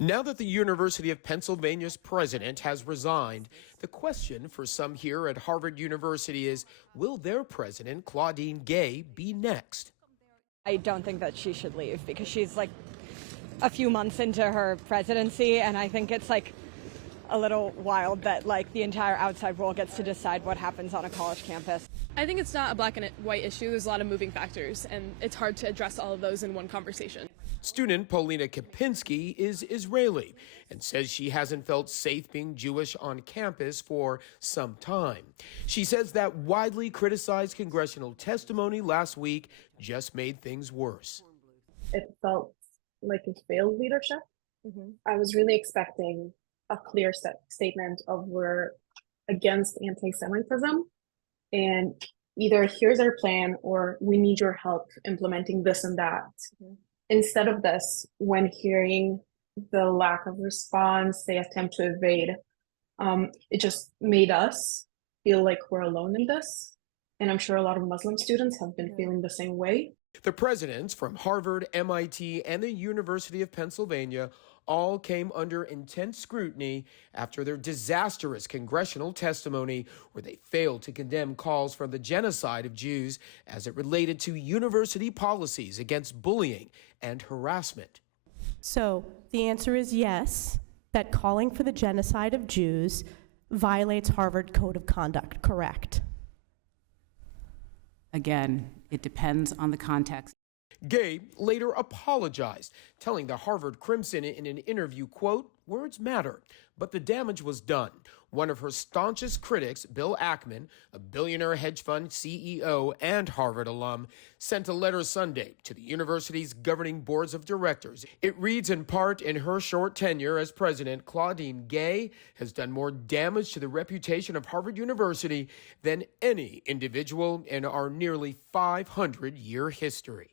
Now that the University of Pennsylvania's president has resigned, the question for some here at Harvard University is, will their president, Claudine Gay, be next? I don't think that she should leave because she's like a few months into her presidency, and I think it's like a little wild that like the entire outside world gets to decide what happens on a college campus. I think it's not a black and white issue. There's a lot of moving factors, and it's hard to address all of those in one conversation. Student Polina Kapinski is Israeli and says she hasn't felt safe being Jewish on campus for some time. She says that widely criticized congressional testimony last week just made things worse. It felt like a failed leadership. I was really expecting a clear statement of we're against anti-Semitism and either here's our plan or we need your help implementing this and that. Instead of this, when hearing the lack of response, the attempt to evade, it just made us feel like we're alone in this. And I'm sure a lot of Muslim students have been feeling the same way. The presidents from Harvard, MIT, and the University of Pennsylvania all came under intense scrutiny after their disastrous congressional testimony where they failed to condemn calls for the genocide of Jews as it related to university policies against bullying and harassment. So the answer is yes, that calling for the genocide of Jews violates Harvard Code of Conduct, correct? Again, it depends on the context. Gay later apologized, telling the Harvard Crimson in an interview, quote, "Words matter, but the damage was done." One of her staunchest critics, Bill Ackman, a billionaire hedge fund CEO and Harvard alum, sent a letter Sunday to the university's governing boards of directors. It reads in part, in her short tenure as president, Claudine Gay has done more damage to the reputation of Harvard University than any individual in our nearly 500-year history.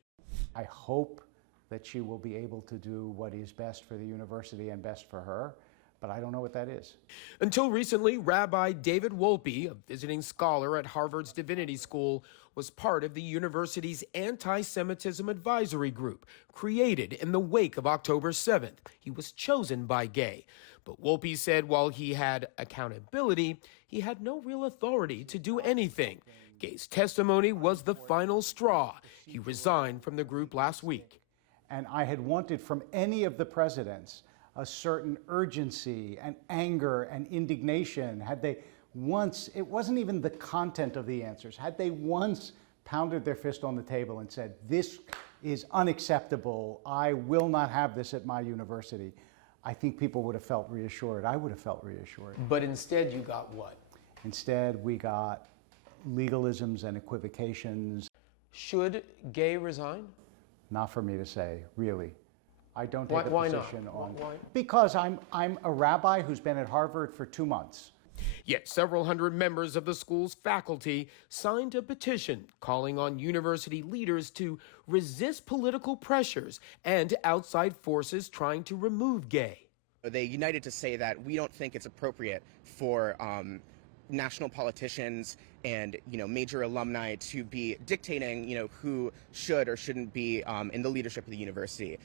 I hope that she will be able to do what is best for the university and best for her, but I don't know what that is. Until recently, Rabbi David Wolpe, a visiting scholar at Harvard's Divinity School, was part of the university's Antisemitism advisory group, created in the wake of October 7th. He was chosen by Gay. But Wolpe said while he had accountability, he had no real authority to do anything. Gay's testimony was the final straw. He resigned from the group last week. And I had wanted from any of the presidents a certain urgency and anger and indignation. Had they once, it wasn't even the content of the answers, had they once pounded their fist on the table and said, this is unacceptable, I will not have this at my university, I think people would have felt reassured. I would have felt reassured. But instead you got what? Instead, we got legalisms and equivocations. Should Gay resign? Not for me to say, really. I don't take a position on. Why? Because I'm a rabbi who's been at Harvard for 2 months. Yet several hundred members of the school's faculty signed a petition calling on university leaders to resist political pressures and outside forces trying to remove Gay. They united to say that we don't think it's appropriate for national politicians and major alumni to be dictating who should or shouldn't be in the leadership of the university.